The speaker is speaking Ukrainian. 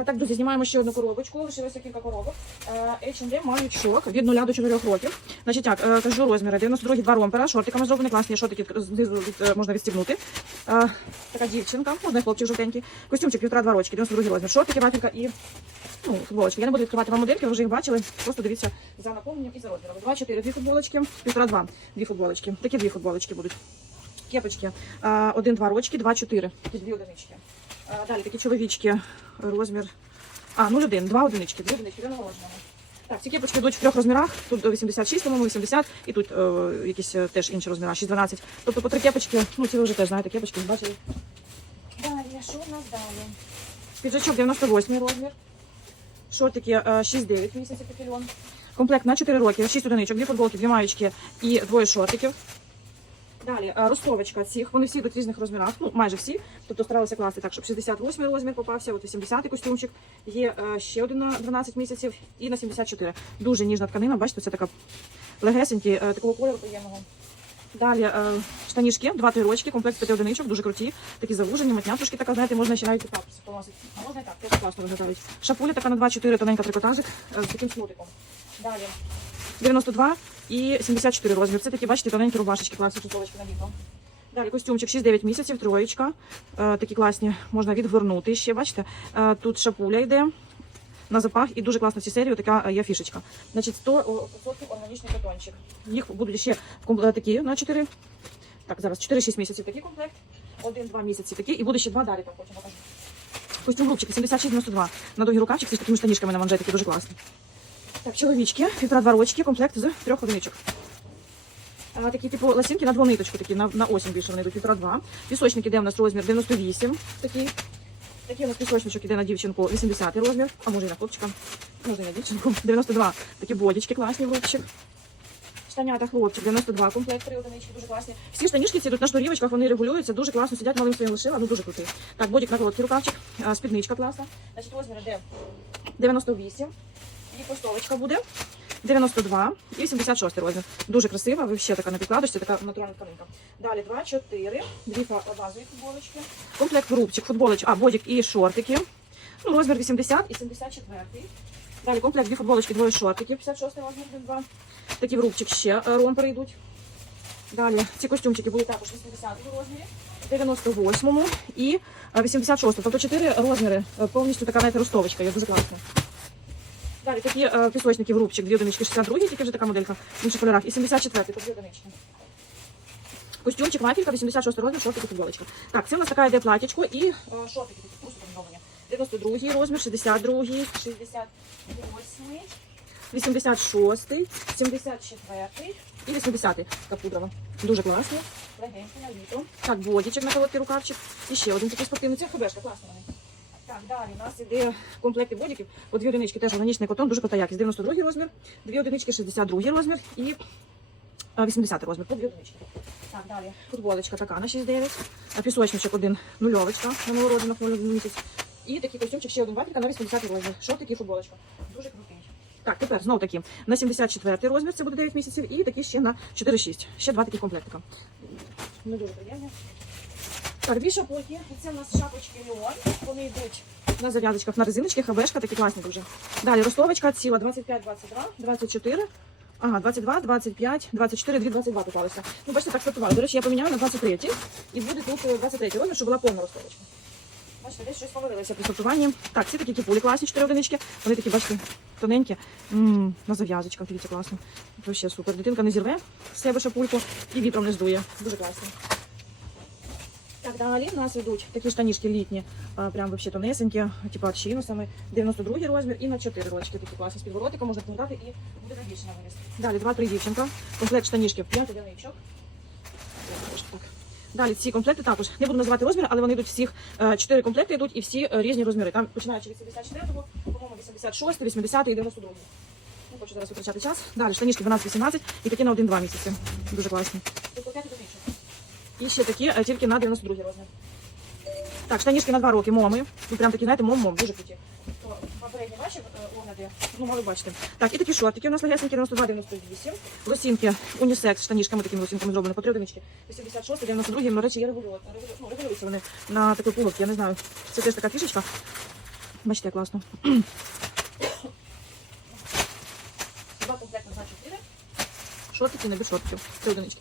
А, так, друзі, знімаємо ще одну коробочку. Лишилося кілька коробок. Е, H&M мають шок від 0 до 4 років. Значить, так, е, кажу розміри. 92 два ромпера, шортиками зроблені, класні шортики знизу від, е, можна відстібнути. Е, така дівчинка, можна хлопчик жовтенький. Костюмчик півтора-два рочки, 92 розмір. Шортики, вафелька і ну, футболочки. Я не буду відкривати вам модельки, ви вже їх бачили. Просто дивіться за наповненням і за розмірами. 2-4, дві футболочки, півтора-два, дві футболочки. Такі дві футболочки будуть. Кепочки. Е, Один-два рочки, два-чотири. Дві одинички. Е, Далі такі чоловічки, розмір. А, 0,1, два одинички, дві одинички, для нагородженого. Так, ці кепочки йдуть в трьох розмірах. Тут 86, по-моєму, 80, і тут е, якісь е, теж інші розміри, 6-12. Тобто по три кепочки, ну ці ви вже теж знаєте, кепочки, бачили. Далі, що у нас далі? Піджачок 98 розмір. Шортики е, 6-9 місяців папільон. Комплект на 4 роки, 6 одиничок, дві футболки, дві маєчки і двоє шортиків. Далі е, цих, вони всі йдуть в різних розмірах, ну майже всі. Тобто старалися класти так, щоб 68 розмір попався, от 80 костюмчик. Є е, ще один на 12 місяців і на 74. Дуже ніжна тканина, бачите, це така легесенькі, е, такого кольору приємного. Далі штанішки, два-три рочки, комплект з п'яти одиничок, дуже круті, такі завужені, матнятушки, така, знаєте, можна ще навіть так поносити. А можна і так, теж класно виглядають. Шапуля така на 2-4, тоненька трикотажик з таким снутиком. Далі 92 і 74 розмір. Це такі, бачите, тоненькі рубашечки, класні чутовочки на літо. Далі костюмчик 6-9 місяців, троєчка. Е, такі класні, можна відвернути ще, бачите. Е, тут шапуля йде на запах і дуже класна в цій така е, є фішечка. Значить, 100% органічний котончик. Їх будуть ще такі на 4. Так, зараз 4-6 місяців такий комплект, 1-2 місяці такий, і буде ще два далі там потім покажу. Костюм грубчик 76-92. На довгі рукавчики з такими штанішками на манжетики, дуже класні. Так, чоловічки, півтора-два рочки, комплект з трьох одиничок. А, такі типу лосінки на двониточку, такі на, на осінь більше вони йдуть півтора-два. Пісочник іде у нас розмір 98. Такий. Такий у нас пісочничок іде на дівчинку 80 розмір, а може і на хлопчика. Може і на дівчинку. 92. Такі бодічки класні в рубчик. Штанята хлопчик, 92 комплект, три одинички, дуже класні. Всі штанішки ці йдуть на шнурівочках, вони регулюються, дуже класно сидять, малим своїм лишила, ну дуже крутий. Так, бодік на короткий рукавчик, спідничка класна. Значить, розмір іде 98. І постовочка буде 92 і 86 розмір. Дуже красива, ви ще така на підкладочці, така натуральна тканинка. Далі 2, 4, дві базові футболочки. Комплект рубчик, футболоч, а, бодік і шортики. Ну, розмір 80 і 74. Далі комплект дві футболочки, двоє шортиків, 56 розмір, 2. Такі в рубчик ще е, ромпери йдуть. Далі ці костюмчики були також 80 в розмірі, 98 і е, 86. Тобто 4 розміри, е, повністю така навіть ростовочка, є дуже класно. Далі такі е, пісочники в рубчик, дві одинички, 62, тільки вже така моделька в інших кольорах. І 74, то дві одинички. Костюмчик, вафелька, 86 розмір, шортики, футболочки. Так, це у нас така йде платічко і е, шортики такі просто комбіновані. 92 розмір, 62, 68, 86, 74 і 80 така пудрова. Дуже класні. Легенькі на літо. Так, бодічок на короткий рукавчик. І ще один такий спортивний. Це хбшка, класно. Так, далі у нас іде комплекти бодіків. По дві одинички теж органічний котон, дуже крута якість. 92 розмір, дві одинички 62 розмір і а, 80 розмір, по дві одинички. Так, далі. Футболочка така на 6,9. А Пісочничок один нульовочка на новородженок 0 місяць. І такий костюмчик ще один вафелька на 80 розмір. Шортик і футболочка. Дуже крутий. Так, тепер знов таки на 74 розмір, це буде 9 місяців, і такі ще на 4,6. Ще два такі комплектика. Не дуже приємні. Так, дві. І це у нас шапочки Леон. Вони йдуть на зав'язочках, на резиночки, хабешка, такі класні дуже. Далі ростовочка ціла 25, 22, 24. Ага, 22, 25, 24, 2, 22 попалися. Ну, бачите, так сортували. До речі, я поміняла на 23. І буде тут е, 23 розмір, щоб була повна ростовочка. Бачите, десь щось помилилося при сортуванні. Так, ці такі кіпулі класні, 4 одинички. Вони такі, бачите, тоненькі. М, на зав'язочках, дивіться, класно. Це ще супер. Дитинка не зірве з себе шапульку і вітром не здує. Дуже класно. Так, далі у нас йдуть такі штанішки літні, прям вообще тонесенькі, типу от чинусами, 92 розмір і на 4 рочки такі класні з підворотиком, можна вкладати і буде найбільше на виріс. Далі 2-3 дівчинка, комплект штанішків 5 одиничок. Далі ці комплекти також не буду називати розміри, але вони йдуть всіх 4 комплекти йдуть і всі е, різні розміри. Там починаючи від 74-го, по-моєму, 86, 80 і 92. Не хочу зараз витрачати час. Далі штанішки 12-18 і такі на 1-2 місяці. Дуже класні. 5 одиничок. І ще такі е, тільки на 92 розмір. Так, штанішки на 2 роки моми. Ну прям такі, знаєте, мом-мом, дуже круті. Е, ну, мали бачите. Так, і такі шортики у нас легесенькі 92-98. Лосінки, унісекс, штанішками такими лосінками зроблені, по три одинички. 86, 92, ну, речі, є регулювати. Ну, регулюються вони на такій пуловці, я не знаю. Це теж така фішечка. Бачите, як класно. Два комплекти, значить, іде. Шортики, набір шортиків. Три одинички.